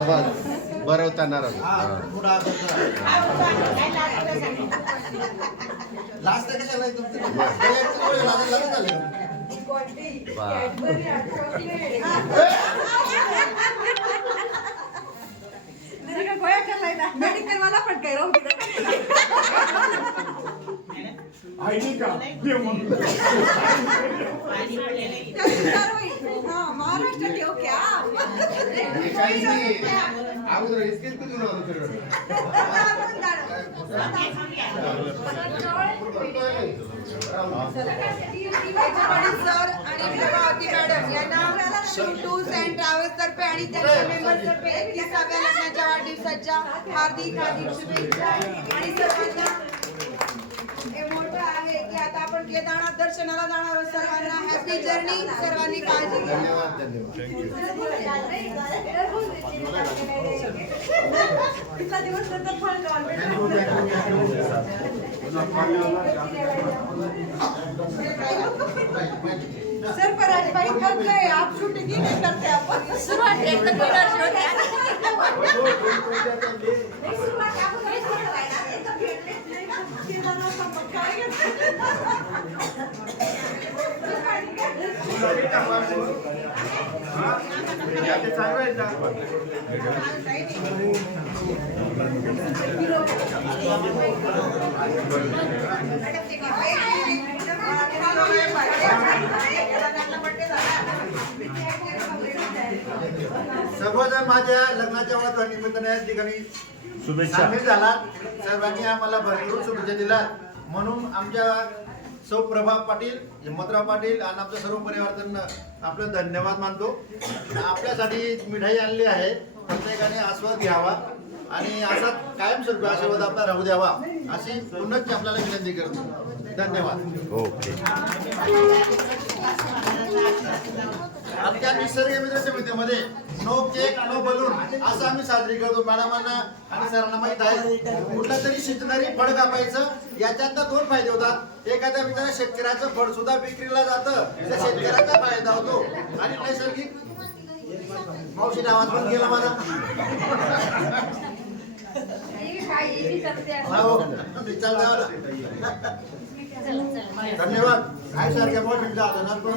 बरवताना last कशाला medical वाला पण काय राहू महाराष्ट्र ठेव क्या अगोदर इसकेच कुठून सर आणि प्रभावती मॅडम यांना टूर्स अँड ट्रॅव्हल्स तर्फे आणि त्यांच्या मेंबर्स तर्फे 31व्या लग्नाच्या वाढदिवसाच्या हार्दिक हार्दिक शुभेच्छा आणि सर्वांना हे मोठं आहे की आता आपण केदारनाथ दर्शनाला जाणार आहोत. सर्वांना हॅपी जर्नी. सर्वांनी काळजी घ्या. इतका दिवस नंतर फळ सर पराज भाई कब गए आप शूटिंग ही नहीं करते आप शुरुआत एकदम बिना शूट सर्वजण माझ्या लग्नाच्या वाढदिवसानिमित्ताने या ठिकाणी सामील झालात. सर्वांनी आम्हाला भरपूर शुभेच्छा दिल्या. म्हणून आमच्या सौ प्रभा पाटील, हिम्मतराव पाटील आणि आमच्या सर्व परिवारांना आपलं धन्यवाद मानतो. आपल्यासाठी मिठाई आणली आहे. प्रत्येकाने आस्वाद घ्यावा आणि असा कायमस्वरूपी आशीर्वाद आपला राहू द्यावा अशी पुनश्च आपल्याला विनंती करतो. धन्यवाद. ओके. आमच्या निसर्ग मित्र समितीमध्ये नो केक नो बलून असं आम्ही साजरी करतो. मॅडमांना आणि सरांना माहित आहे. कुठलं तरी शिजणारी फळ कापायचं याच्यात 2 फायदे होतात. एखाद्या मित्राला शेतकऱ्याचं फळ सुद्धा विक्रीला जातं तर शेतकऱ्याचा फायदा होतो आणि नैसर्गिक मावशी आवाज पण गेला माझा. धन्यवाद. काय सारख्या मोठ्या आदनात पण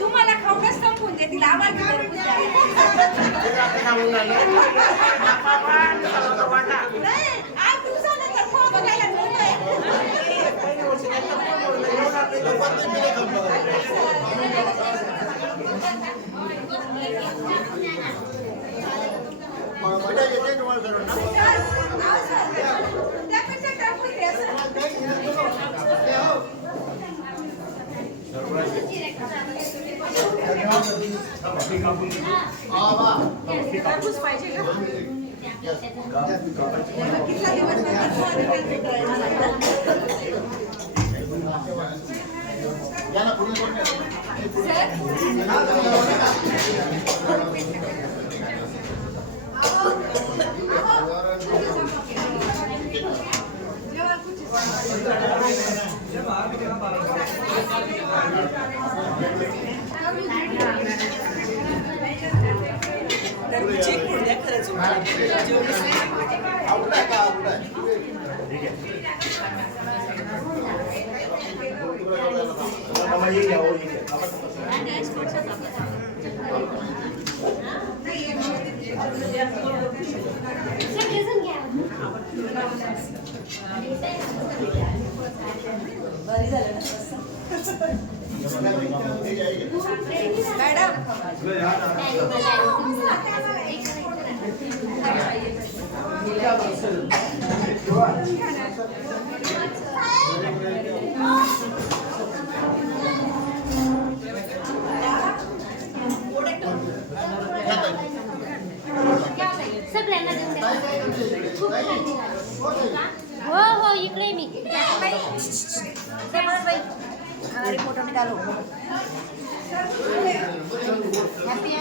तुम्हाला खाऊनच संपून देतील आम्हाला सगळ्यांना देऊन द्या. खूप छान निघालं. हो हो इकडे मी अरे फोटो निकालो. हॅपी